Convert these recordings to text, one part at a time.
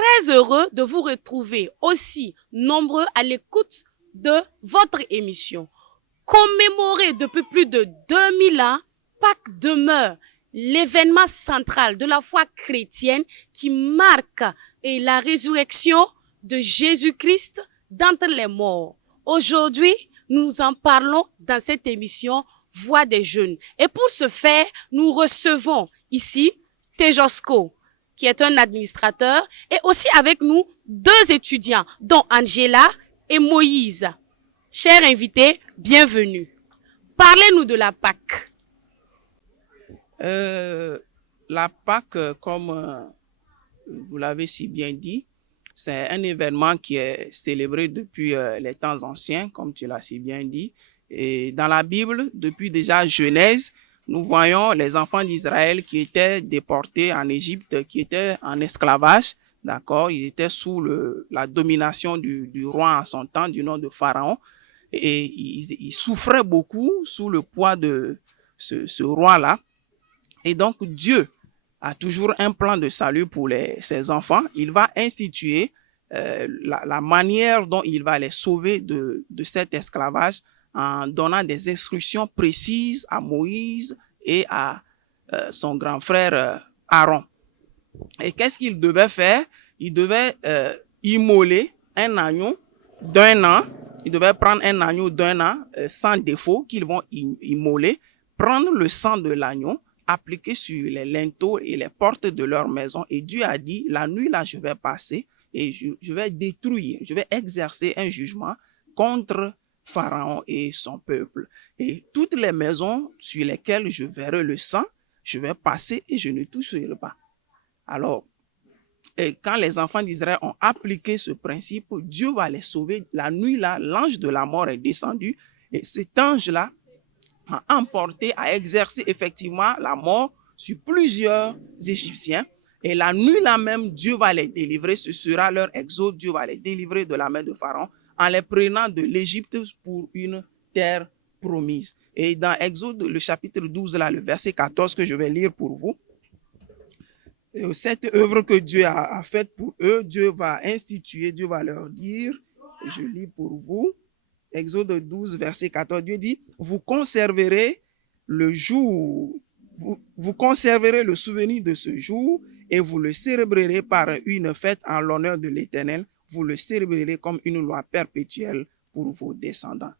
très heureux de vous retrouver aussi nombreux à l'écoute de votre émission. Commémoré depuis plus de 2000 ans, Pâques demeure l'événement central de la foi chrétienne qui marque la résurrection de Jésus-Christ d'entre les morts. Aujourd'hui, nous en parlons dans cette émission Voix des jeunes. Et pour ce faire, nous recevons ici Tejosko, qui est un administrateur, et aussi avec nous 2 étudiants, dont Angela et Moïse. Chers invités, bienvenue. Parlez-nous de la Pâques. La Pâques, comme vous l'avez si bien dit, c'est un événement qui est célébré depuis les temps anciens, comme tu l'as si bien dit. Et dans la Bible, depuis déjà Genèse, nous voyons les enfants d'Israël qui étaient déportés en Égypte, qui étaient en esclavage, d'accord? Ils étaient sous la domination du roi en son temps, du nom de Pharaon. Et ils souffraient beaucoup sous le poids de ce roi-là. Et donc, Dieu a toujours un plan de salut pour ses enfants. Il va instituer la manière dont il va les sauver de cet esclavage en donnant des instructions précises à Moïse et à son grand frère Aaron. Et qu'est-ce qu'il devait faire? Il devait immoler un agneau d'1 an. Il devait prendre un agneau d'1 an sans défaut qu'ils vont immoler, prendre le sang de l'agneau, appliquer sur les linteaux et les portes de leur maison. Et Dieu a dit, la nuit là, je vais passer et je vais détruire, je vais exercer un jugement contre Pharaon et son peuple. Et toutes les maisons sur lesquelles je verrai le sang, je vais passer et je ne toucherai pas. Alors, et quand les enfants d'Israël ont appliqué ce principe, Dieu va les sauver. La nuit là, l'ange de la mort est descendu et cet ange-là a emporté, a exercé effectivement la mort sur plusieurs Égyptiens. Et la nuit là même, Dieu va les délivrer. Ce sera leur exode. Dieu va les délivrer de la main de Pharaon en les prenant de l'Égypte pour une terre promise. Et dans Exode, le chapitre 12, là, le verset 14 que je vais lire pour vous, cette œuvre que Dieu a faite pour eux, Dieu va instituer, Dieu va leur dire, je lis pour vous, Exode 12, verset 14, Dieu dit, vous conserverez le jour, vous conserverez le souvenir de ce jour et vous le célébrerez par une fête en l'honneur de l'Éternel. Vous le célébrerez comme une loi perpétuelle pour vos descendants.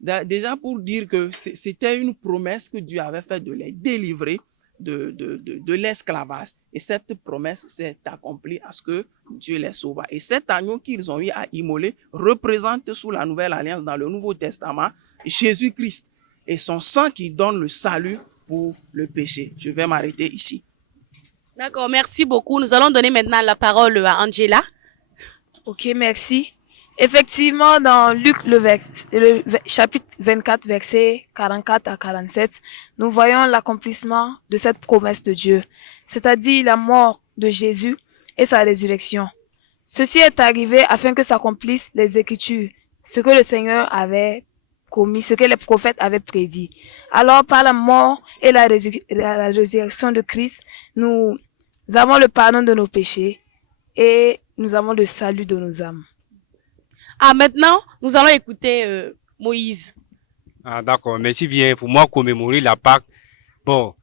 Déjà pour dire que c'était une promesse que Dieu avait faite de les délivrer de l'esclavage. Et cette promesse s'est accomplie à ce que Dieu les sauva. Et cet agneau qu'ils ont eu à immoler représente sous la Nouvelle Alliance dans le Nouveau Testament Jésus-Christ et son sang qui donne le salut pour le péché. Je vais m'arrêter ici. D'accord, merci beaucoup. Nous allons donner maintenant la parole à Angela. Ok, merci. Effectivement, dans Luc, le chapitre 24, versets 44 à 47, nous voyons l'accomplissement de cette promesse de Dieu, c'est-à-dire la mort de Jésus et sa résurrection. Ceci est arrivé afin que s'accomplissent les Écritures, ce que le Seigneur avait commis, ce que les prophètes avaient prédit. Alors, par la mort et la résurrection de Christ, nous avons le pardon de nos péchés et nous avons le salut de nos âmes. Ah, maintenant, nous allons écouter Moïse. Ah, d'accord. Merci bien. Pour moi, commémorer la Pâques, pour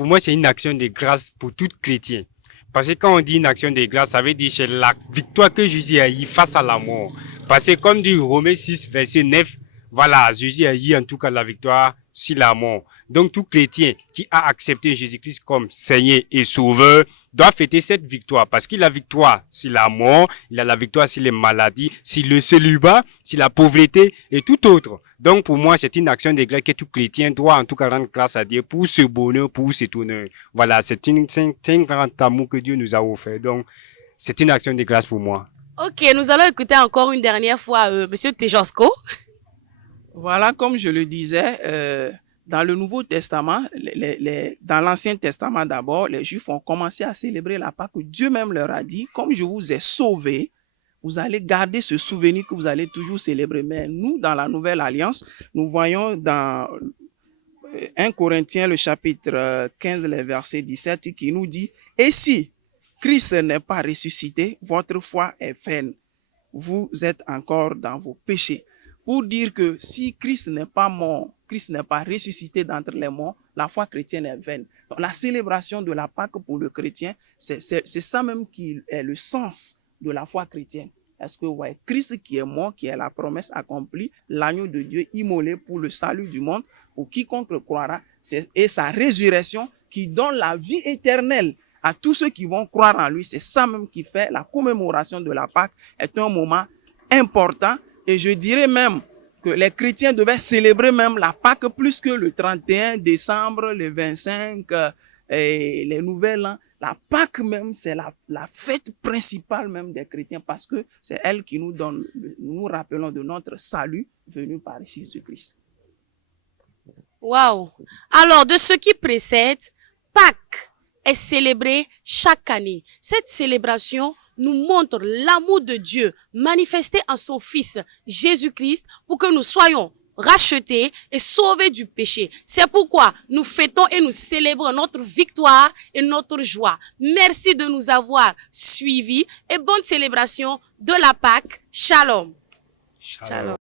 moi, c'est une action de grâce pour tout chrétien. Parce que quand on dit une action de grâce, ça veut dire c'est la victoire que Jésus a eu face à la mort. Parce que comme dit Romains 6, verset 9, voilà, Jésus a eu en tout cas la victoire sur la mort. Donc, tout chrétien qui a accepté Jésus-Christ comme Seigneur et Sauveur doit fêter cette victoire parce qu'il a la victoire sur la mort, il a la victoire sur les maladies, sur le célibat, sur la pauvreté et tout autre. Donc, pour moi, c'est une action de grâce que tout chrétien doit en tout cas rendre grâce à Dieu pour ce bonheur, pour cet honneur. Voilà, c'est un grand amour que Dieu nous a offert. Donc, c'est une action de grâce pour moi. Ok, nous allons écouter encore une dernière fois Monsieur Tejosko. Voilà, comme je le disais, dans le Nouveau Testament, dans l'Ancien Testament d'abord, les Juifs ont commencé à célébrer la Pâque. Dieu même leur a dit, comme je vous ai sauvés, vous allez garder ce souvenir que vous allez toujours célébrer. Mais nous, dans la Nouvelle Alliance, nous voyons dans 1 Corinthiens, le chapitre 15, le verset 17, qui nous dit, « Et si, Christ n'est pas ressuscité, votre foi est vaine. Vous êtes encore dans vos péchés. Pour dire que si Christ n'est pas mort, Christ n'est pas ressuscité d'entre les morts, la foi chrétienne est vaine. Donc, la célébration de la Pâque pour le chrétien, c'est ça même qui est le sens de la foi chrétienne. Est-ce que ouais, Christ qui est mort, qui est la promesse accomplie, l'agneau de Dieu immolé pour le salut du monde, pour quiconque le croira, et sa résurrection qui donne la vie éternelle à tous ceux qui vont croire en lui. C'est ça même qui fait la commémoration de la Pâque est un moment important. Et je dirais même que les chrétiens devaient célébrer même la Pâque plus que le 31 décembre, le 25 et les Nouvel An. La Pâque même, c'est la fête principale même des chrétiens parce que c'est elle qui nous donne, nous rappelons de notre salut venu par Jésus-Christ. Waouh! Alors, de ce qui précède, Pâques est célébrée chaque année. Cette célébration nous montre l'amour de Dieu manifesté en son Fils Jésus-Christ pour que nous soyons rachetés et sauvés du péché. C'est pourquoi nous fêtons et nous célébrons notre victoire et notre joie. Merci de nous avoir suivis et bonne célébration de la Pâque. Shalom. Shalom.